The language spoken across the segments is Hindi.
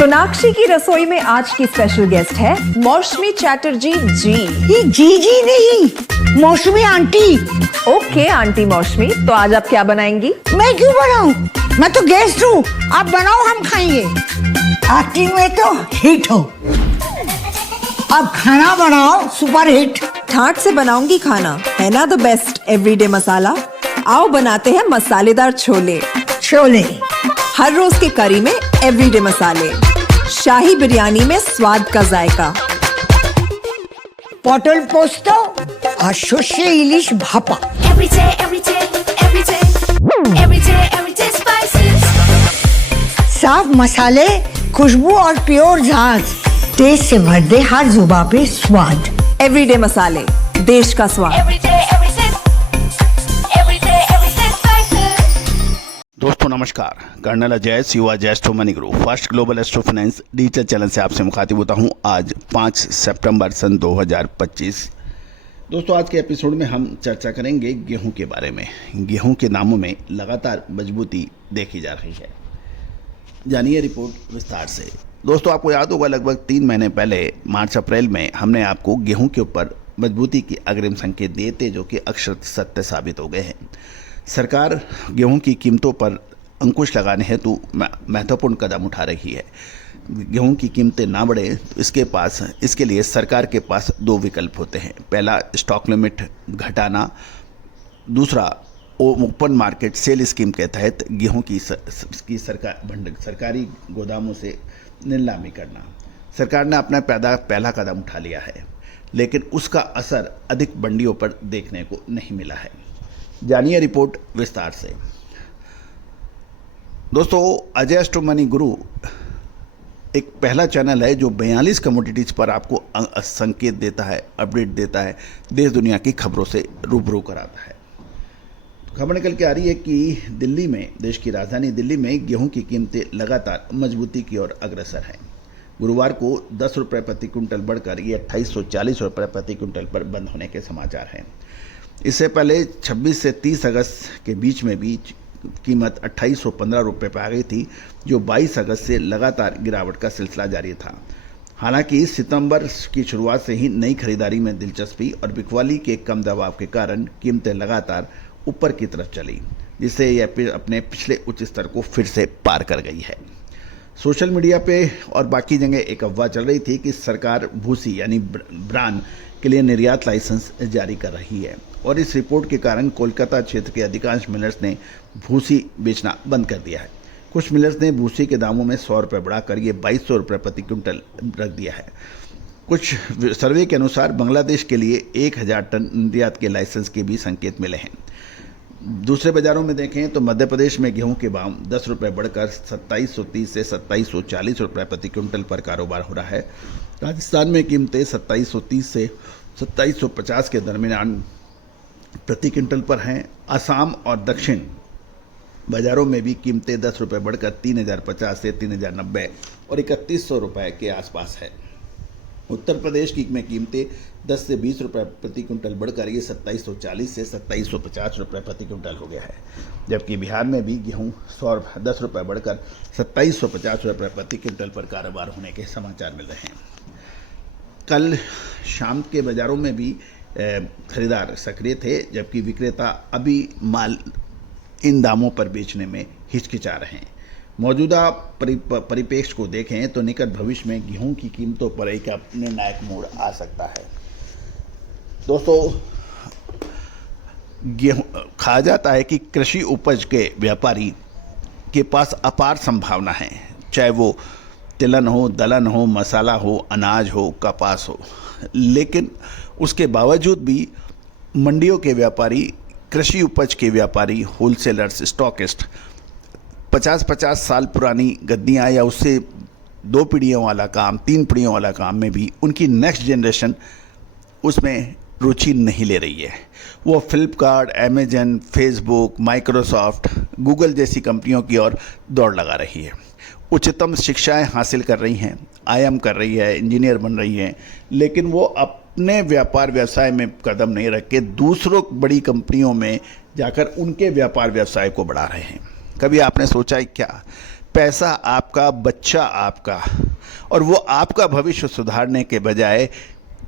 सोनाक्षी की रसोई में आज की स्पेशल गेस्ट है मौसमी चैटर्जी जी। ये जी नहीं, मौसमी आंटी। ओके आंटी मौसमी, तो आज आप क्या बनाएंगी? मैं क्यों बनाऊं? मैं तो गेस्ट हूँ, आप बनाओ हम खाएंगे। एक्टिंग में तो हिट हो, अब खाना बनाओ सुपर हिट। ठाट से बनाऊंगी खाना, है ना द बेस्ट एवरीडे मसाला। आओ बनाते हैं मसालेदार छोले। छोले हर रोज के करी में एवरीडे मसाले, शाही बिरयानी में स्वाद का जायका। পটল পোস্ত আর সর্ষে ইলিশ ভাপা। साफ मसाले, खुशबू और प्योर झांझ, टेस्ट से भर दे हर जुबान पे स्वाद। एवरीडे मसाले, देश का स्वाद। दोस्तों नमस्कार, कर्नल अजय युवा astro money group first global astro finance digital channel से आपसे मुखातिब होता हूं। आज 5 सितंबर सन 2025। दोस्तों आज के एपिसोड में हम चर्चा करेंगे गेहूं के बारे में। गेहूं के दामों में लगातार मजबूती देखी जा रही है, जानिए रिपोर्ट विस्तार से। दोस्तों आपको याद होगा लगभग 3 महीने पहले मार्च अप्रैल में हमने आपको गेहूं के ऊपर मजबूती की अग्रिम संकेत दिए थे, जो कि अक्षर सत्य साबित हो गए हैं। सरकार गेहूं की कीमतों पर अंकुश लगाने हेतु महत्वपूर्ण कदम उठा रही है। गेहूं की कीमतें ना बढ़े तो इसके लिए सरकार के पास 2 विकल्प होते हैं। पहला, स्टॉक लिमिट घटाना। दूसरा, ओपन मार्केट सेल स्कीम के तहत गेहूं की सरकारी गोदामों से नीलामी करना। सरकार ने अपना पहला कदम उठा लिया है, लेकिन उसका असर अधिक मंडियों पर देखने को नहीं मिला है। जानिए रिपोर्ट विस्तार से। दोस्तों अजय एस्ट्रो मनी गुरु एक पहला चैनल है जो 42 कमोडिटीज पर आपको संकेत देता है, अपडेट देता है, देश दुनिया की खबरों से रूबरू कराता है। खबर निकल के आ रही है कि दिल्ली में, देश की राजधानी दिल्ली में गेहूं की कीमतें लगातार मजबूती की ओर अग्रसर हैं। गुरुवार को 10 रुपये प्रति क्विंटल बढ़कर ये 2840 रुपये प्रति क्विंटल पर बंद होने के समाचार हैं। इससे पहले 26 से 30 अगस्त के बीच में भी कीमत 2815 रुपये पर आ गई थी, जो 22 अगस्त से लगातार गिरावट का सिलसिला जारी था। हालांकि सितंबर की शुरुआत से ही नई खरीदारी में दिलचस्पी और बिकवाली के कम दबाव के कारण कीमतें लगातार ऊपर की तरफ चली, जिससे यह अपने पिछले उच्च स्तर को फिर से पार कर गई है। सोशल मीडिया पे और बाकी जगह एक अफवाह चल रही थी कि सरकार भूसी यानी ब्रान के लिए निर्यात लाइसेंस जारी कर रही है, और इस रिपोर्ट के कारण कोलकाता क्षेत्र के अधिकांश मिलर्स ने भूसी बेचना बंद कर दिया है। कुछ मिलर्स ने भूसी के दामों में 100 रुपये बढ़ाकर ये 2200 रुपये प्रति क्विंटल रख दिया है। कुछ सर्वे के अनुसार बांग्लादेश के लिए 1000 टन निर्यात के लाइसेंस के भी संकेत मिले हैं। दूसरे बाजारों में देखें तो मध्य प्रदेश में गेहूं के दाम 10 रुपये बढ़कर 2730 से 2740 रुपये प्रति क्विंटल पर कारोबार हो रहा है। राजस्थान में कीमतें 2730 से 2750 के दरमियान प्रति क्विंटल पर हैं। असम और दक्षिण बाजारों में भी कीमतें 10 रुपये बढ़कर 3050 से 3090 और 3100 रुपये के आसपास है। उत्तर प्रदेश की में कीमतें 10 से 20 रुपये प्रति क्विंटल बढ़कर ये 2740 से 2750 रुपये प्रति क्विंटल हो गया है। जबकि बिहार में भी गेहूँ 10 रुपये बढ़कर 2750 रुपये प्रति क्विंटल पर कारोबार होने के समाचार मिल रहे हैं। कल शाम के बाज़ारों में भी खरीदार सक्रिय थे, जबकि विक्रेता अभी माल इन दामों पर बेचने में हिचकिचा रहे हैं। मौजूदा परिप्रेक्ष्य को देखें तो निकट भविष्य में गेहूं की कीमतों पर एक निर्णायक मोड़ आ सकता है। दोस्तों गेहूं कहा जाता है कि कृषि उपज के व्यापारी के पास अपार संभावना है, चाहे वो तिलहन हो, दलहन हो, मसाला हो, अनाज हो, कपास हो। लेकिन उसके बावजूद भी मंडियों के व्यापारी, कृषि उपज के व्यापारी, होलसेलर्स, स्टॉकिस्ट 50-50 साल पुरानी गद्दियाँ या उससे 2 पीढ़ियों वाला काम, 3 पीढ़ियों वाला काम में भी उनकी नेक्स्ट जनरेशन उसमें रुचि नहीं ले रही है। वो Flipkart, Amazon, Facebook, Microsoft, Google जैसी कंपनियों की ओर दौड़ लगा रही है। उच्चतम शिक्षाएं हासिल कर रही हैं, आईएम कर रही है, इंजीनियर बन रही हैं, लेकिन वो अपने व्यापार व्यवसाय में कदम नहीं रख के दूसरों बड़ी कंपनियों में जाकर उनके व्यापार व्यवसाय को बढ़ा रहे हैं। कभी आपने सोचा है क्या पैसा आपका, बच्चा आपका, और वो आपका भविष्य सुधारने के बजाय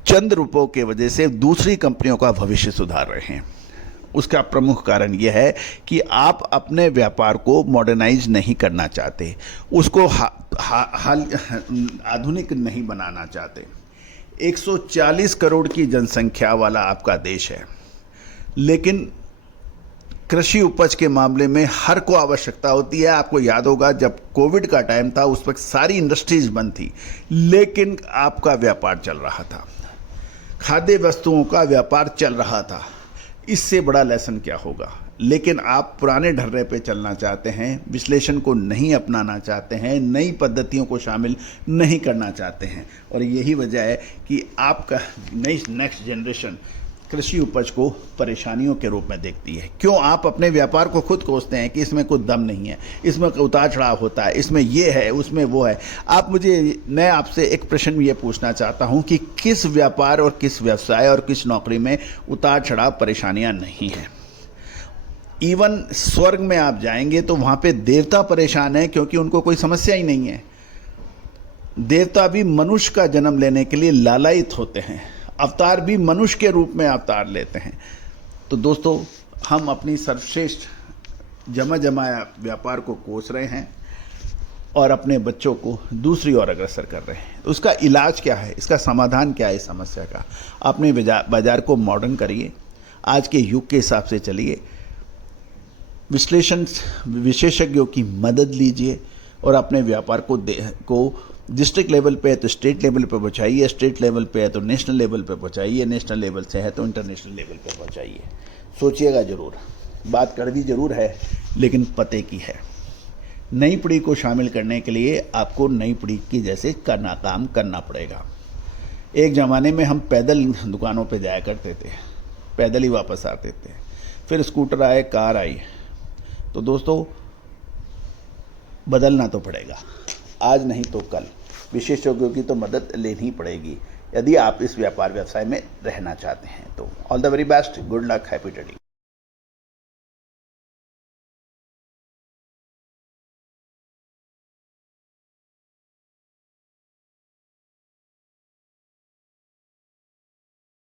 चंद रुपयों के वजह से दूसरी कंपनियों का भविष्य सुधार रहे हैं। उसका प्रमुख कारण यह है कि आप अपने व्यापार को मॉडर्नाइज नहीं करना चाहते, उसको आधुनिक नहीं बनाना चाहते। 140 करोड़ की जनसंख्या वाला आपका देश है, लेकिन कृषि उपज के मामले में हर को आवश्यकता होती है। आपको याद होगा जब कोविड का टाइम था उस वक्त सारी इंडस्ट्रीज बंद थी, लेकिन आपका व्यापार चल रहा था, खाद्य वस्तुओं का व्यापार चल रहा था। इससे बड़ा लेसन क्या होगा? लेकिन आप पुराने ढर्रे पे चलना चाहते हैं, विश्लेषण को नहीं अपनाना चाहते हैं, नई पद्धतियों को शामिल नहीं करना चाहते हैं, और यही वजह है कि आपका नेक्स्ट जनरेशन कृषि उपज को परेशानियों के रूप में देखती है। क्यों? आप अपने व्यापार को खुद कोसते हैं कि इसमें कुछ दम नहीं है, इसमें उतार चढ़ाव होता है, इसमें ये है, उसमें वो है। मैं आपसे एक प्रश्न ये पूछना चाहता हूं कि किस व्यापार और किस व्यवसाय और किस नौकरी में उतार चढ़ाव परेशानियां नहीं हैं? इवन स्वर्ग में आप जाएंगे तो वहाँ पे देवता परेशान है क्योंकि उनको कोई समस्या ही नहीं है। देवता भी मनुष्य का जन्म लेने के लिए लालायित होते हैं, अवतार भी मनुष्य के रूप में अवतार लेते हैं। तो दोस्तों, हम अपनी सर्वश्रेष्ठ जमाया व्यापार को कोस रहे हैं और अपने बच्चों को दूसरी ओर अग्रसर कर रहे हैं। तो उसका इलाज क्या है? इसका समाधान क्या है इस समस्या का? अपने बाजार को मॉडर्न करिए, आज के युग के हिसाब से चलिए, विश्लेषण विशेषज्ञों की मदद लीजिए और अपने व्यापार को डिस्ट्रिक्ट लेवल पे है तो स्टेट लेवल पे पहुँचाइए, स्टेट लेवल पे है तो नेशनल लेवल पे पहुँचाइए, नेशनल लेवल से है तो इंटरनेशनल लेवल पे पहुँचाइए। सोचिएगा ज़रूर, बात कड़वी ज़रूर है लेकिन पते की है। नई पीढ़ी को शामिल करने के लिए आपको नई पीढ़ी की जैसे काम करना पड़ेगा। एक ज़माने में हम पैदल दुकानों पे जाया करते थे, पैदल ही वापस आते थे, फिर स्कूटर आए, कार आई। तो दोस्तों, बदलना तो पड़ेगा, आज नहीं तो कल। विशेषज्ञों की तो मदद लेनी पड़ेगी यदि आप इस व्यापार व्यवसाय में रहना चाहते हैं। तो all the very best, good luck, happy trading.